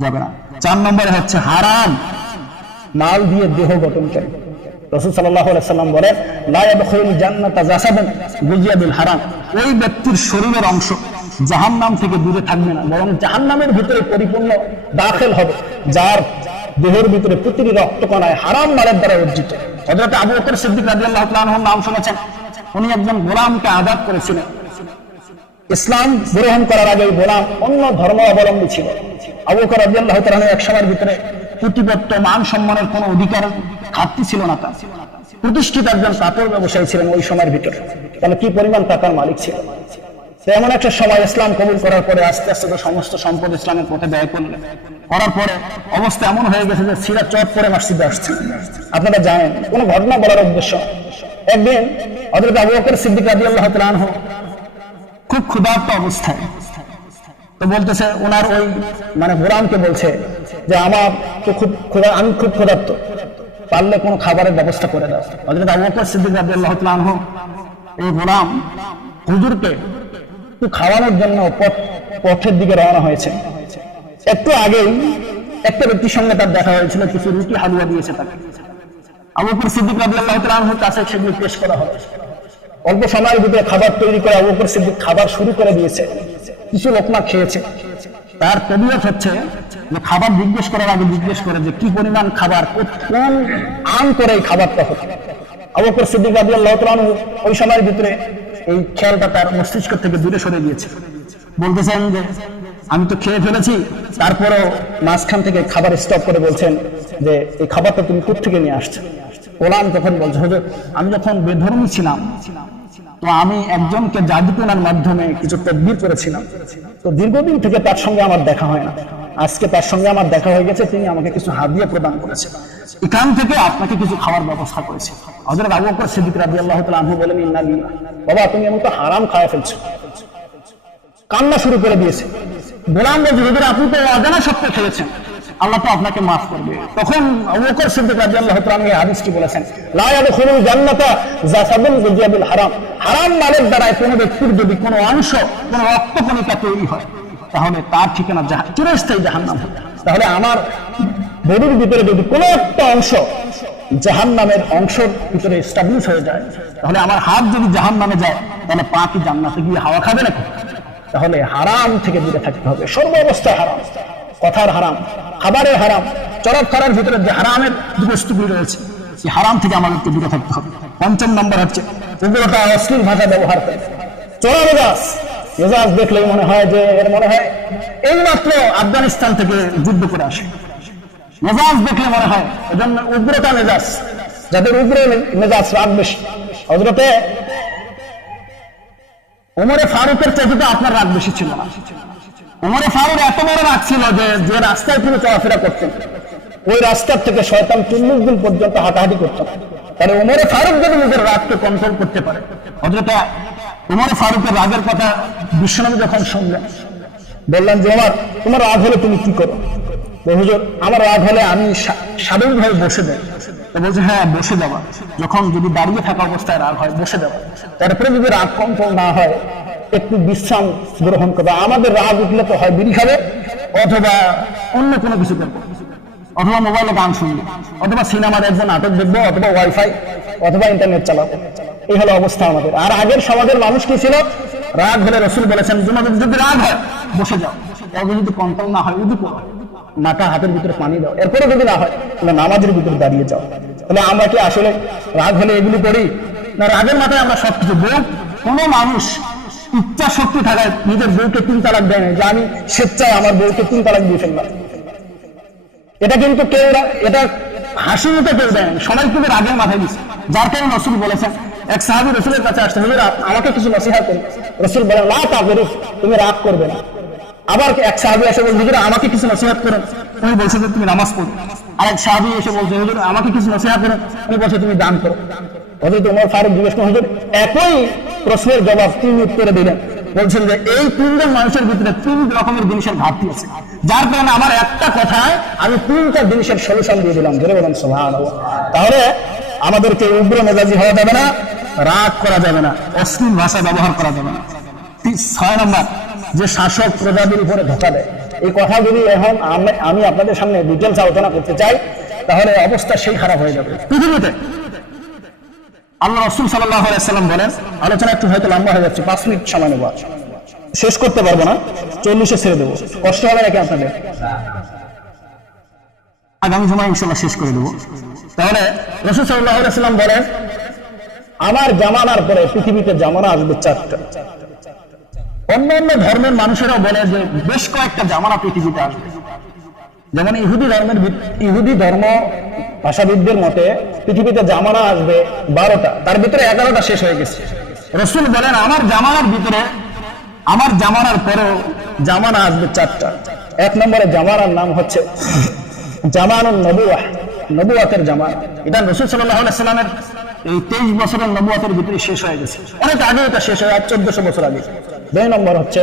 যাবে না। 4 নম্বরে হচ্ছে হারাম মাল দিয়ে দেহ গঠনকারী। রাসূল সাল্লাল্লাহু আলাইহি সাল্লাম বলেন, লা ইয়াদখুলুল জান্নাতা জাসাদুন গুজিয়া বিল হারাম। ওই ব্যক্তির শরীরের অংশ জাহান্নাম থেকে দূরে থাকবে না, বরং জাহান্নামের ভিতরে পরিপূর্ণ দাখিল হবে, যার দেহের ভিতরে প্রতিটি রক্তকণায় হারাম মালের দ্বারা অর্জিত। হযরত আবু বকর সিদ্দিক রাদিয়াল্লাহু তাআলা আনহুর নাম শুনেছেন। উনি একজন গোলামকে আযাদ করেছিলেন। ইসলাম গ্রহণ করার আগে গোলাম অন্য ধর্ম অবলম্বী ছিল। আবু বকর রাদিয়াল্লাহু তাআলা এক সময়ের ভিতরে প্রতিপত্ত মান সম্মানের কোনো অধিকার ঘাটতি ছিল না তার। প্রতিষ্ঠিত একজন কাপড় ব্যবসায়ী ছিলেন ওই সময়ের ভিতরে। তাহলে কি পরিমাণ টাকার মালিক ছিল। এমন একটা সময় ইসলাম কবুল করার পরে আস্তে আস্তে তো সমস্ত সম্পদ ইসলামের পথে ব্যয় করলেন। করার পরে অবস্থা এমন হয়ে গেছে যে সিরা চট পরে মসজিদে আসছে। আপনারা জানেন, কোনো ঘটনা বলার উদ্দেশ্য, একদিন হযরত আবু বকর সিদ্দিক রাদিয়াল্লাহু তাআলা আনহু খুব ক্ষুধার্ত অবস্থায়, তো বলতেছে ওনার ওই গোলামকে বলছে যে আমার তো আমি খুব ক্ষুধার্ত, পারলে কোনো খাবারের ব্যবস্থা করে দাও। হযরত আবু বকর সিদ্দিক রাদিয়াল্লাহু তাআলা আনহু এই গোলাম হুজুরকে একটু খাওয়ানোর জন্য পথের দিকে রওনা হয়েছে। একটু আগেই একটা ব্যক্তির সঙ্গে তার দেখা হয়েছিল, কিছু রুটি হালুয়া দিয়েছে তাকে। আবু বকর সিদ্দিক রাদিয়াল্লাহু তাআলা আনহুর কাছে সেগুলো পেশ করা হবে। অল্প সময়ের ভিতরে খাবার তৈরি করে আবু বকর সিদ্দিক খাবার শুরু করে দিয়েছে। কিছু লোকমা খেয়েছে। তার তবিয়ত হচ্ছে যে খাবার জিজ্ঞেস করার আগে জিজ্ঞেস করে যে কি পরিমাণ খাবার, কোন আম করে এই খাবারটা হতো। আবু বকর সিদ্দিক রাদিয়াল্লাহু তাআলা আনহু ওই সময়ের ভিতরে এই খেয়ালটা তার মস্তিষ্ক থেকে দূরে সরে গিয়েছে। বলতেছেন যে আমি তো খেয়ে ফেলেছি, তারপরেও মাঝখান থেকে খাবার স্টপ করে বলছেন যে এই খাবারটা তুমি কোত্থেকে নিয়ে আসছো। গোলাম তখন বলছে, হুজুর আমি যখন বেধর্মী ছিলাম তো আমি একজনকে জাদুটোনার মাধ্যমে কিছু তদবির করেছিলাম, তো দীর্ঘদিন থেকে তার সঙ্গে আমার দেখা হয় না। আজকে তার সঙ্গে আমার দেখা হয়ে গেছে, তিনি আমাকে কিছু হাদিয়া প্রদান করেছে, এখান থেকে আপনাকে কিছু খাওয়ার ব্যবস্থা করেছে। হযরত আবু বকর সিদ্দিক রাদিয়াল্লাহু তাআলা আনহু বলেন, ইন্না লিল্লাহ, বাবা তুমি এমন তো হারাম খাওয়া ফেলছো। কান্না শুরু করে দিয়েছে। গোলাম বলছে, হুজুর আপনি তো অজানা সত্ত্বে খেয়েছেন, আল্লাহ তো আপনাকে মাফ করবে। তখন আবু বকর সিদ্দিক রাদিয়াল্লাহু তাআলা আনহু এই হাদিসটি বলেছেন, লা ইয়াদখুলুল জান্নাতা জাসাদুন গুজিয়া বিল হারাম। হারাম মালের দ্বারা কোনো ব্যক্তির যদি কোনো অংশ, কোনো রক্তকণিকা তৈরি হয়, তাহলে তার ঠিকানা চিরস্থায়ী জাহান্নাম। তাহলে আমার বডির ভিতরে যদি কোনো একটা অংশ জাহান্নামের অংশের ভিতরে এস্টাবলিশ হয়ে যায়, তাহলে আমার হাত যদি জাহান্নামে যায়, তাহলে পা কি জান্নাতে গিয়ে হাওয়া খাবে নাকি? তাহলে হারাম থেকে দূরে থাকতে হবে। সর্ব অবস্থায় হারাম, কথার হারাম, খাবারের হারাম, চরক করার ভিতরে যে হারামের বস্তুগুলি রয়েছে, এই হারাম থেকে আমাদেরকে দূরে থাকতে হবে। ৫ম নম্বর হচ্ছে উগ্রতা, অশ্লীল ভাষা ব্যবহার করে। চোরা মেজাজ দেখলেই মনে হয় যে এর মনে হয় এইমাত্র আফগানিস্তান থেকে যুদ্ধ করে আসে। মেজাজ দেখলে মনে হয়, এজন্য উগ্রতা মেজাজ, যাদের উগ্র মেজাজ, রাগ বেশি। হযরতে ওমরে ফারুকের চাইতে আপনার রাগ বেশি ছিল না। ওমরে ফারুক এত বড় রাগ ছিল যে রাস্তায় তিনি চলাফেরা করতেন, ওই রাস্তার থেকে শয়তান ৪০ দিন পর্যন্ত হাঁটাহাঁটি করতেন। তাহলে ওমরে ফারুক যদি নিজের রাগকে কন্ট্রোল করতে পারে, হযরতে ওমরে ফারুকের রাগের কথা বিশ্বনবী যখন শুনলেন, বললেন যে ওমর তোমার রাগ হলে তুমি কি করো? হুজুর আমার রাগ হলে আমি স্বাভাবিকভাবে বসে যাই। তো বলছে, হ্যাঁ বসে যাবা, যখন যদি দাঁড়িয়ে থাকা অবস্থায় রাগ হয় বসে যাবা, তারপরে যদি রাগ কন্ট্রোল না হয় একটু বিশ্রাম গ্রহণ করবে। আমাদের রাগ উঠলে তো হয় বিড়ি খাবে, অথবা অন্য কোনো কিছু করবো, অথবা মোবাইলে গান শুনবো, অথবা সিনেমা দেখবো, নাটক দেখবো, অথবা ওয়াইফাই, অথবা ইন্টারনেট চালাবো। এই হলো অবস্থা আমাদের। আর আগের সমাজের মানুষ কি ছিল? রাগ হলে রাসূল বলেছেন তোমাদের যদি রাগ হয় বসে যাও, তবে যদি কন্ট্রোল না হয় উদু করো, মাথা হাতের ভিতরে পানি দাও, এরপরে যদি না হয় তাহলে নামাজের ভিতরে দাঁড়িয়ে যাও। তাহলে আমরা কি আসলে রাগ হলে এগুলি করি না? রাগের মাথায় আমরা সবকিছু বউ, কোনো মানুষ ইচ্ছা শক্তি থাকায় নিজের বউকে ৩ তালাক দেয় না, যে আমি স্বেচ্ছায় আমার বউকে ৩ তালাক দিয়ে ফেললাম। এটা কিন্তু কেউ, এটা হাসি মুখে কেউ দেয় না, সবাই কিন্তু রাগের মাথায় দিচ্ছে। যার কারণে রাসূল বলেছেন, এক সাহাবী রাসূলের কাছে আসতে, হুজুর আমাকে কিছু নসিহত করুন। রাসূল বলেন, লা তাগরিব, তুমি রাগ করবে না। আবার এক সাহাবী এসে বলছে, হুজুর আমাকে কিছু নসিহত করুন। উনি বলছে যে তুমি নামাজ পড়ো। আরেক সাহাবী এসে বলছে, হুজুর আমাকে কিছু নসিহত করুন। উনি বলছে তুমি দান করো। হযরত ওমর ফারুক জিজ্ঞেস করেন, হুজুর একই প্রশ্নের জবাব ৩ উত্তরে দিলেন। বলছেন যে এই ৩ জন মানুষের ভিতরে ৩ রকমের জিনিসের ঘাটতি আছে, যার কারণে আমার একটা কথায় আমি ৩টা জিনিসের সলিউশন দিয়ে দিলাম। ধরে বলেন সুবহানাল্লাহ। তাহলে আমাদেরকে উগ্র মেজাজি হওয়া যাবে না, রাগ করা যাবে না, অশ্লীল ভাষা ব্যবহার করা যাবে না। ৬ নম্বর, যে শাসক প্রজাদের উপরে ধোঁকা দেয়। এই কথা যদি এখন আমি আপনাদের সামনে ডিটেলস আলোচনা করতে চাই, তাহলে অবস্থা সেই খারাপ হয়ে যাবে। পৃথিবীতে আল্লাহ রাসূল সাল্লাল্লাহু আলাইহি ওয়াসাল্লাম বলেন, আলোচনা একটু হয়তো লম্বা হয়ে যাচ্ছে, 5 মিনিট সময় নেব, শেষ করতে পারবো না, 40-এ ছেড়ে দেবো, কষ্ট হবে নাকি আপনাদের? আগামী সময় ইনশাআল্লাহ শেষ করে দেবো। তাহলে রাসূল সাল্লাল্লাহু আলাইহি ওয়াসাল্লাম বলেন, আমার জামানার পরে পৃথিবীতে জামানা আসবে 4টা। অন্যান্য ধর্মের মানুষেরাও বলে যে বেশ কয়েকটা জামানা পৃথিবীতে আসবে। যেমন ইহুদি ধর্ম ভাষাবিদদের মতে পৃথিবীতে জামানা আসবে 12টা, তার ভিতরে 11টা শেষ হয়ে গেছে। রাসূল বলেন, আমার জামানার ভিতরে, আমার জামানার পরেও জামানা আসবে 4টা। 1 নম্বরে জামানার নাম হচ্ছে জামানুন নবুওয়াহ, নবুয়াতের জামানা। এটা রাসূল সাল্লাল্লাহু আলাইহি ওয়াসাল্লামের এই 23 বছরের নবুয়াতের ভিতরে শেষ হয়ে গেছে, অনেক আগে এটা শেষ হয়ে, 1400 বছর আগে। 2 নম্বর হচ্ছে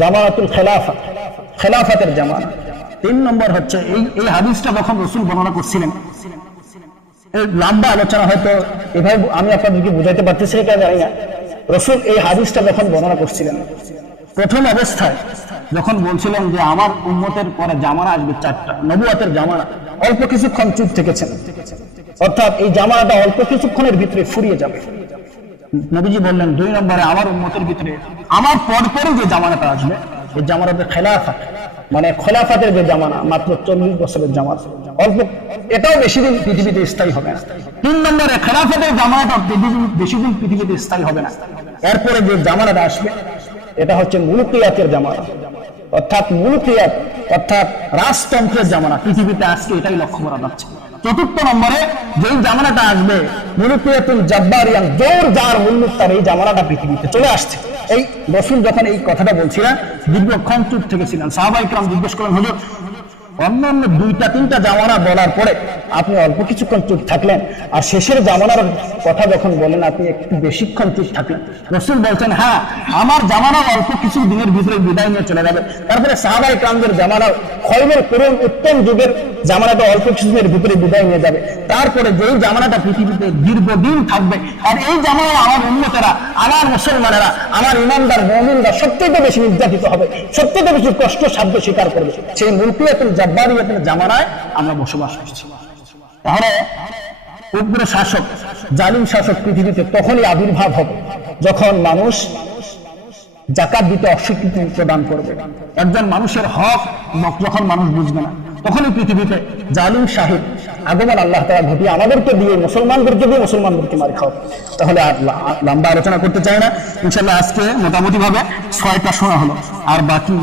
জামানাতুল খেলাফা, খেলাফাতের জামানা। 3 নম্বর হচ্ছে এই হাদিসটা যখন রাসূল বর্ণনা করছিলেন, এই লম্বা আলোচনা হয়তো এভাবে আমি আপনাদেরকে বুঝাইতে পারতেছি কিনা জানি না। রাসূল এই হাদিসটা যখন বর্ণনা করছিলেন, প্রথম অবস্থায় যখন বলছিলেন যে আমার উম্মতের পরে জামানা আসবে 4টা, নবুয়াতের জামানা, অল্প কিছুক্ষণ চুপ থেকেছেন, অর্থাৎ এই জামানাটা অল্প কিছুক্ষণের ভিতরে ফুরিয়ে যাবে। নবীজি বললেন 2 নম্বরে আমার উম্মতের ভিতরে আমার পরপরই যে জামানাটা আসবে, এই জামানাতে খেলাফাত, মানে খোলাফাতের যে জামানা, মাত্র 40 বছরের জামানা, অল্প, এটাও বেশি দিন পৃথিবীতে স্থায়ী হবে না। 3 নম্বরে খেলাফাতের জামানাটা বেশি দিন পৃথিবীতে স্থায়ী হবে না। এরপরে যে জামানাটা আসবে এটা হচ্ছে মুলকিয়াতের জামানা, অর্থাৎ মুলকিয়াত অর্থাৎ রাজতন্ত্রের জামানা। পৃথিবীতে আজকে এটাই লক্ষ্য করা যাচ্ছে। 4 নম্বরে যে জামানাটা আসবে মুলকিয়াতুল জাব্বারিয়ান, জোর যার মুল্লুক তার, এই জামানাটা পৃথিবীতে চলে আসছে। এই রাসূল যখন এই কথাটা বলছিলেন, দীর্ঘক্ষণ চুপ থেকেছিলেন। সাহাবায়ে কেরাম জিজ্ঞেস করেন, হুজুর অন্যান্য 2টা-3টা জামানা বলার পরে আপনি অল্প কিছুক্ষণ চুপ থাকলেন, আর শেষের জামানার কথা যখন বলেন আপনি একটু বেশিক্ষণ চুপ থাকলেন। রাসূল বলছেন, হ্যাঁ আমার জামানা অল্প কিছু দিনের ভিতরে বিদায় নিয়ে চলে যাবে। তারপরে সাহাবায়ে কেরামদের জামানা, খয়রুল কুরুন, উত্তম যুগের জামানাটা অল্প কিছুদিনের ভিতরে বিদায় নিয়ে যাবে। তারপরে যেই জামানাটা পৃথিবীতে দীর্ঘদিন থাকবে, আর এই জামানায় আমার উম্মতেরা, আমার মুসলমানেরা, আমার ইমানদার মুমিনরা সবচেয়ে বেশি নির্যাতিত হবে, সবচেয়ে বেশি কষ্ট সাধ্য স্বীকার করবে, সেই মুলকিয়াতুল জাব্বারিয়াতের জামানায় আমরা বসবাস করছি। তাহলে উগ্র শাসক, জালিম শাসক পৃথিবীতে তখনই আবির্ভাব হবে যখন মানুষ যাকাত দিতে অস্বীকৃতি প্রদান করবে। একজন মানুষের হক যখন মানুষ বুঝবে না, তখনই পৃথিবীতে জালিম শাহিদ আগমন আল্লাহ তাআলা ঘটিয়ে আমাদেরকে দিয়ে, মুসলমানদেরকে দিয়ে মুসলমানদেরকে মার খাওয়াবে। তাহলে আর লম্বা আলোচনা করতে চাই না, ইনশাআল্লাহ আজকে মোটামুটি ভাবে 6টা শোনা হলো, আর বাকি